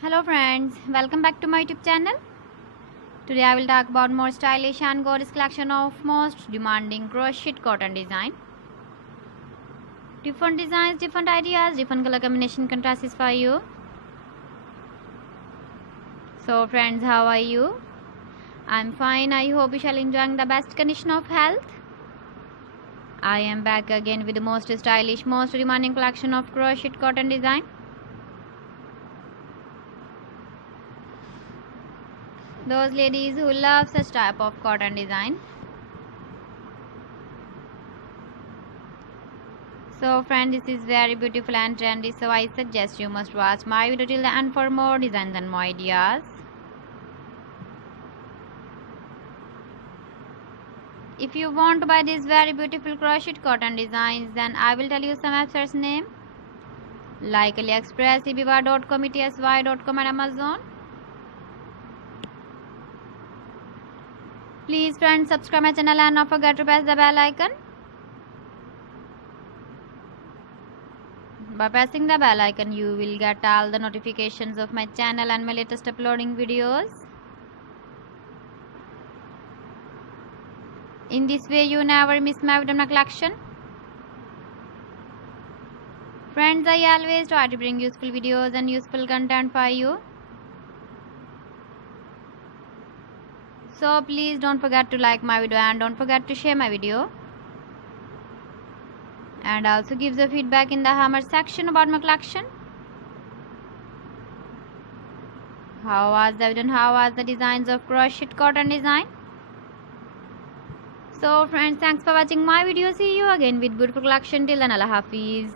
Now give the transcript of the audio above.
Hello friends, welcome back to my YouTube channel. Today I will talk about more stylish and gorgeous collection of most demanding crochet cotton design. Different designs, different ideas, different color combination contrasts for you. So friends, how are you? I'm fine. I hope you shall enjoying the best condition of health. I am back again with the most stylish, most demanding collection of crochet cotton design. Those ladies who love such type of cotton design. So friend, this is very beautiful and trendy, so I suggest you must watch my video till the end for more designs and more ideas. If you want to buy these very beautiful crochet cotton designs, then I will tell you some websites name like AliExpress, eBay.com, etsy.com and Amazon. Please friends, subscribe my channel and not forget to press the bell icon. By pressing the bell icon, you will get all the notifications of my channel and my latest uploading videos. In this way, you never miss my video collection. Friends, I always try to bring useful videos and useful content for you. So please don't forget to like my video and don't forget to share my video. And also give the feedback in the comment section about my collection. How was the video and how was the designs of crochet cotton design? So friends, thanks for watching my video. See you again with beautiful collection. Till then, Allah Hafiz.